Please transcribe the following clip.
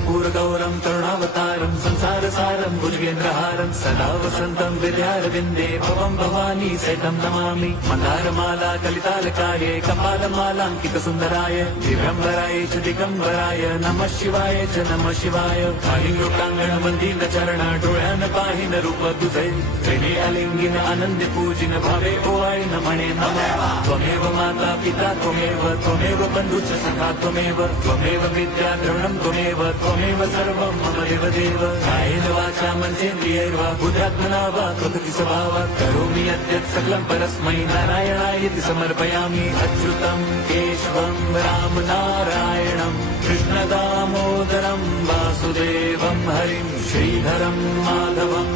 कर्पूरगौरं करुणावतारं संसारसारं भुजगेन्द्रहारं सदा वसन्तं विद्यारविन्दे भवं भवानी सहितं नमामि। मन्दारमाला कलितालकाये कपालमालाङ्कितसुन्दराय दिव्यम्बराय च दिगम्बराय नमः शिवाय च नमः शिवाय। कालिङ्गोटाङ्गण वन्दीन चरण डोळ्यान पाहिन रूप तुझे प्रेमे अलिंगिन आनंद पूजिन भावे ओवाळी न म्हणे नमः। त्वमेव माता पिता त्वमेव बन्धुश्च सखा त्वमेव विद्या द्रविणं त्वमेव सर्वं मम देवदेव। कायेन वाचा मनसेन्द्रियैर्वा बुद्ध्यात्मना वा प्रकृति स्वभावात् करोमि यद्यत् सकलं परस्मै नारायणायेति समर्पयामि। अच्युतं केशवं राम नारायणं कृष्णदामोदरं वासुदेवं हरिं श्रीधरं माधवं